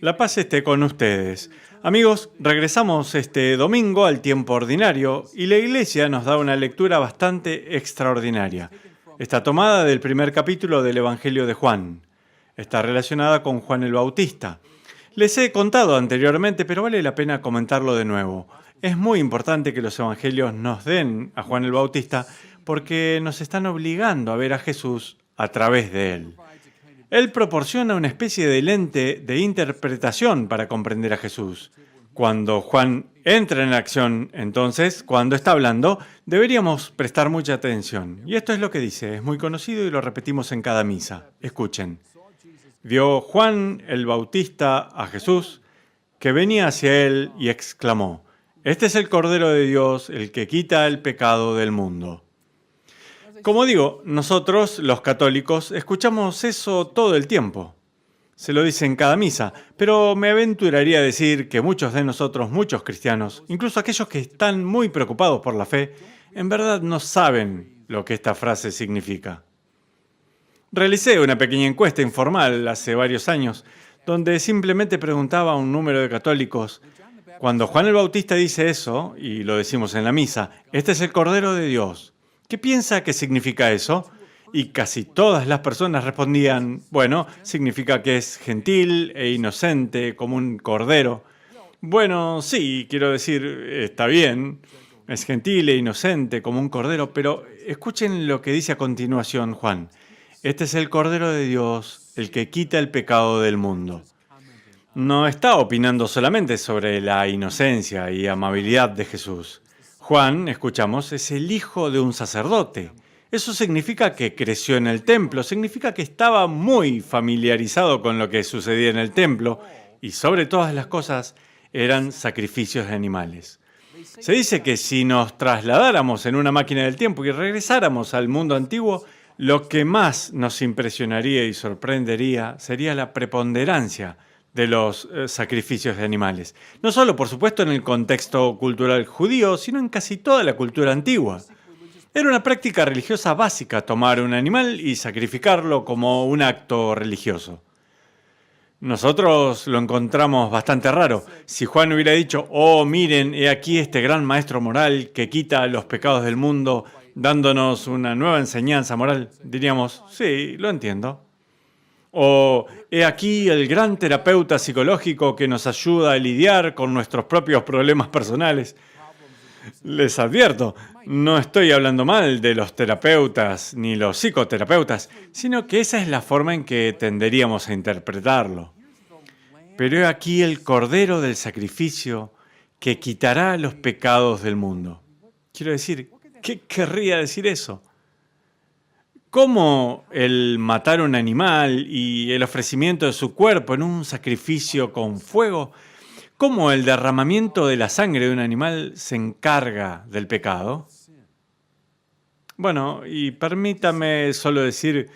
La paz esté con ustedes. Amigos, regresamos este domingo al tiempo ordinario y la iglesia nos da una lectura bastante extraordinaria. Está tomada del primer capítulo del Evangelio de Juan. Está relacionada con Juan el Bautista. Les he contado anteriormente, pero vale la pena comentarlo de nuevo. Es muy importante que los evangelios nos den a Juan el Bautista porque nos están obligando a ver a Jesús a través de él. Él proporciona una especie de lente de interpretación para comprender a Jesús. Cuando Juan entra en acción, entonces, cuando está hablando, deberíamos prestar mucha atención. Y esto es lo que dice, es muy conocido y lo repetimos en cada misa. Escuchen. Vio Juan el Bautista a Jesús, que venía hacia él y exclamó, «Este es el Cordero de Dios, el que quita el pecado del mundo». Como digo, nosotros, los católicos, escuchamos eso todo el tiempo. Se lo dice en cada misa, pero me aventuraría a decir que muchos de nosotros, muchos cristianos, incluso aquellos que están muy preocupados por la fe, en verdad no saben lo que esta frase significa. Realicé una pequeña encuesta informal hace varios años, donde simplemente preguntaba a un número de católicos, cuando Juan el Bautista dice eso, y lo decimos en la misa, este es el Cordero de Dios, ¿qué piensa que significa eso? Y casi todas las personas respondían, bueno, significa que es gentil e inocente como un cordero. Bueno, sí, quiero decir, está bien, es gentil e inocente como un cordero, pero escuchen lo que dice a continuación Juan. Este es el Cordero de Dios, el que quita el pecado del mundo. No está opinando solamente sobre la inocencia y amabilidad de Jesús. Juan, escuchamos, es el hijo de un sacerdote. Eso significa que creció en el templo, significa que estaba muy familiarizado con lo que sucedía en el templo y sobre todas las cosas eran sacrificios de animales. Se dice que si nos trasladáramos en una máquina del tiempo y regresáramos al mundo antiguo, lo que más nos impresionaría y sorprendería sería la preponderancia de los sacrificios de animales. No solo, por supuesto, en el contexto cultural judío, sino en casi toda la cultura antigua. Era una práctica religiosa básica tomar un animal y sacrificarlo como un acto religioso. Nosotros lo encontramos bastante raro. Si Juan hubiera dicho, oh, miren, he aquí este gran maestro moral que quita los pecados del mundo, dándonos una nueva enseñanza moral, diríamos, sí, lo entiendo. O he aquí el gran terapeuta psicológico que nos ayuda a lidiar con nuestros propios problemas personales. Les advierto, no estoy hablando mal de los terapeutas ni los psicoterapeutas, sino que esa es la forma en que tenderíamos a interpretarlo. Pero he aquí el Cordero del sacrificio que quitará los pecados del mundo. Quiero decir, ¿qué querría decir eso? ¿Cómo el matar un animal y el ofrecimiento de su cuerpo en un sacrificio con fuego? ¿Cómo el derramamiento de la sangre de un animal se encarga del pecado? Bueno, y permítame solo decir,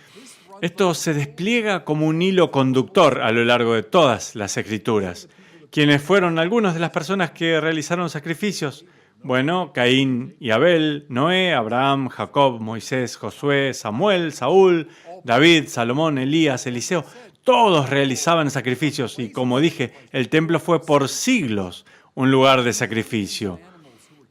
esto se despliega como un hilo conductor a lo largo de todas las Escrituras. ¿Quiénes fueron algunas de las personas que realizaron sacrificios? Bueno, Caín y Abel, Noé, Abraham, Jacob, Moisés, Josué, Samuel, Saúl, David, Salomón, Elías, Eliseo, todos realizaban sacrificios y, como dije, el templo fue por siglos un lugar de sacrificio.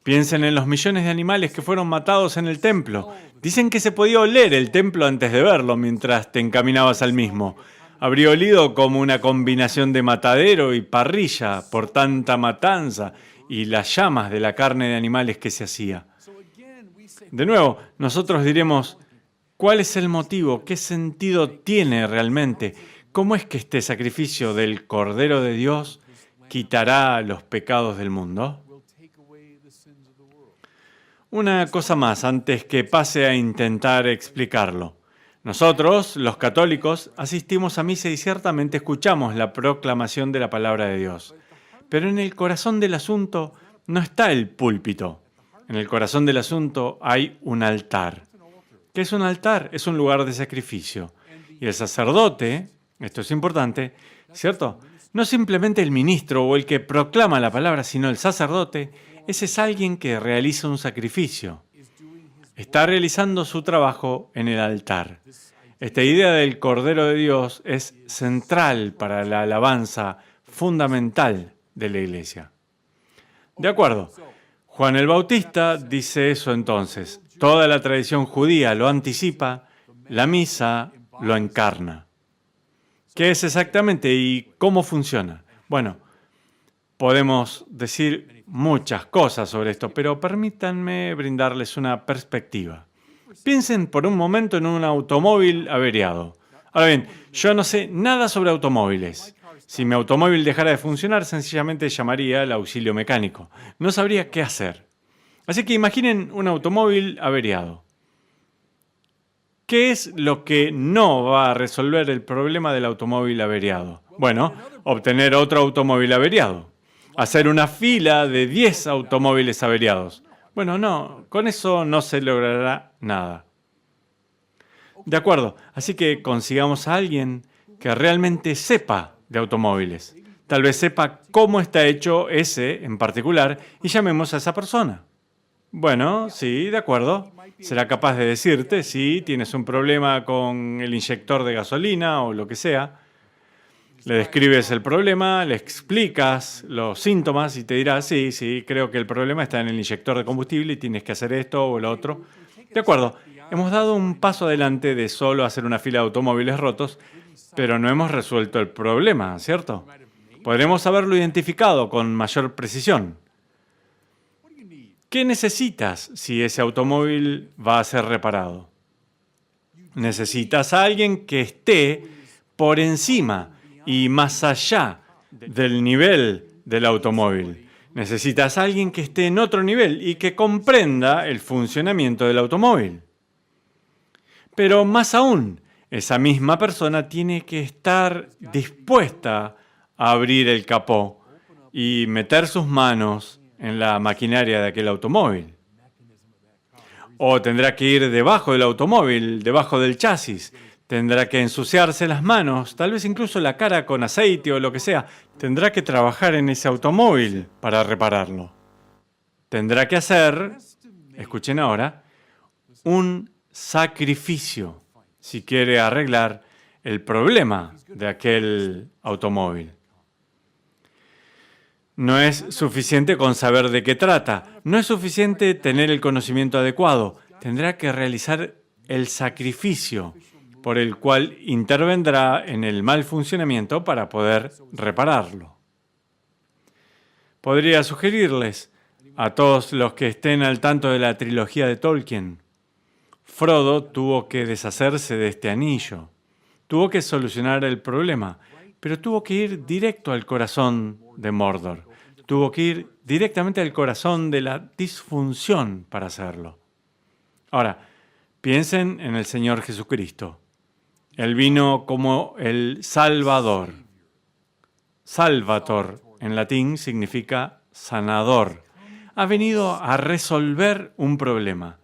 Piensen en los millones de animales que fueron matados en el templo. Dicen que se podía oler el templo antes de verlo mientras te encaminabas al mismo. Habría olido como una combinación de matadero y parrilla por tanta matanza y las llamas de la carne de animales que se hacía. De nuevo, nosotros diremos, ¿cuál es el motivo? ¿Qué sentido tiene realmente? ¿Cómo es que este sacrificio del Cordero de Dios quitará los pecados del mundo? Una cosa más antes que pase a intentar explicarlo. Nosotros, los católicos, asistimos a misa y ciertamente escuchamos la proclamación de la palabra de Dios. Pero en el corazón del asunto no está el púlpito. En el corazón del asunto hay un altar. ¿Qué es un altar? Es un lugar de sacrificio. Y el sacerdote, esto es importante, ¿cierto? No simplemente el ministro o el que proclama la palabra, sino el sacerdote, ese es alguien que realiza un sacrificio. Está realizando su trabajo en el altar. Esta idea del Cordero de Dios es central para la alabanza fundamental de la iglesia. De acuerdo. Juan el Bautista dice eso entonces. Toda la tradición judía lo anticipa, la misa lo encarna. ¿Qué es exactamente y cómo funciona? Bueno, podemos decir muchas cosas sobre esto, pero permítanme brindarles una perspectiva. Piensen por un momento en un automóvil averiado. Ahora bien, yo no sé nada sobre automóviles. Si mi automóvil dejara de funcionar, sencillamente llamaría al auxilio mecánico. No sabría qué hacer. Así que imaginen un automóvil averiado. ¿Qué es lo que no va a resolver el problema del automóvil averiado? Bueno, obtener otro automóvil averiado. Hacer una fila de 10 automóviles averiados. Bueno, no, con eso no se logrará nada. De acuerdo, así que consigamos a alguien que realmente sepa de automóviles. Tal vez sepa cómo está hecho ese en particular y llamemos a esa persona. Bueno, sí, de acuerdo. Será capaz de decirte si tienes un problema con el inyector de gasolina o lo que sea. Le describes el problema, le explicas los síntomas y te dirá, sí, creo que el problema está en el inyector de combustible y tienes que hacer esto o lo otro. De acuerdo, hemos dado un paso adelante de solo hacer una fila de automóviles rotos, pero no hemos resuelto el problema, ¿cierto? Podremos haberlo identificado con mayor precisión. ¿Qué necesitas si ese automóvil va a ser reparado? Necesitas a alguien que esté por encima y más allá del nivel del automóvil. Necesitas a alguien que esté en otro nivel y que comprenda el funcionamiento del automóvil. Pero más aún, esa misma persona tiene que estar dispuesta a abrir el capó y meter sus manos en la maquinaria de aquel automóvil. O tendrá que ir debajo del automóvil, debajo del chasis. Tendrá que ensuciarse las manos, tal vez incluso la cara con aceite o lo que sea. Tendrá que trabajar en ese automóvil para repararlo. Tendrá que hacer, escuchen ahora, un sacrificio si quiere arreglar el problema de aquel automóvil. No es suficiente con saber de qué trata. No es suficiente tener el conocimiento adecuado. Tendrá que realizar el sacrificio por el cual intervendrá en el mal funcionamiento para poder repararlo. Podría sugerirles a todos los que estén al tanto de la trilogía de Tolkien. Frodo tuvo que deshacerse de este anillo. Tuvo que solucionar el problema, pero tuvo que ir directo al corazón de Mordor. Tuvo que ir directamente al corazón de la disfunción para hacerlo. Ahora, piensen en el Señor Jesucristo. Él vino como el Salvador. Salvator en latín significa sanador. Ha venido a resolver un problema.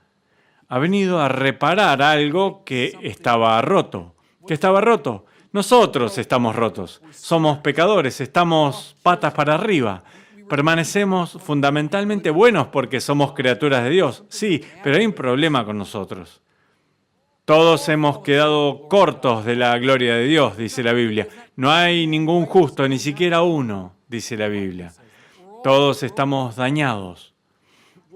Ha venido a reparar algo que estaba roto. ¿Qué estaba roto? Nosotros estamos rotos. Somos pecadores, estamos patas para arriba. Permanecemos fundamentalmente buenos porque somos criaturas de Dios. Sí, pero hay un problema con nosotros. Todos hemos quedado cortos de la gloria de Dios, dice la Biblia. No hay ningún justo, ni siquiera uno, dice la Biblia. Todos estamos dañados.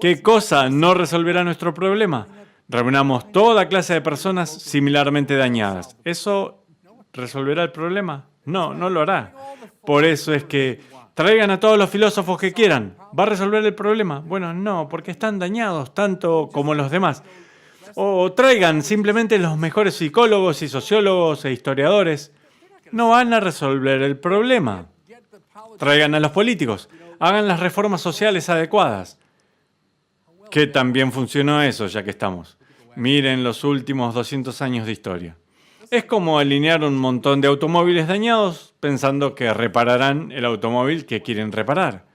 ¿Qué cosa no resolverá nuestro problema? Reunamos toda clase de personas similarmente dañadas. ¿Eso resolverá el problema? No, no lo hará. Por eso es que traigan a todos los filósofos que quieran. ¿Va a resolver el problema? Bueno, no, porque están dañados tanto como los demás. O traigan simplemente los mejores psicólogos y sociólogos e historiadores. No van a resolver el problema. Traigan a los políticos. Hagan las reformas sociales adecuadas. ¿Qué tan bien funcionó eso, ya que estamos? Miren los últimos 200 años de historia. Es como alinear un montón de automóviles dañados pensando que repararán el automóvil que quieren reparar.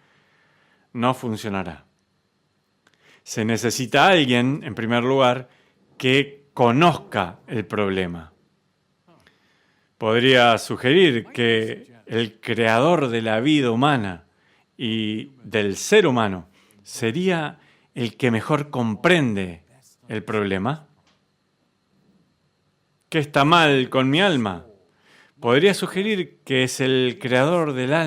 No funcionará. Se necesita alguien, en primer lugar, que conozca el problema. Podría sugerir que el creador de la vida humana y del ser humano sería el que mejor comprende el problema. ¿Qué está mal con mi alma? Podría sugerir que es el creador del alma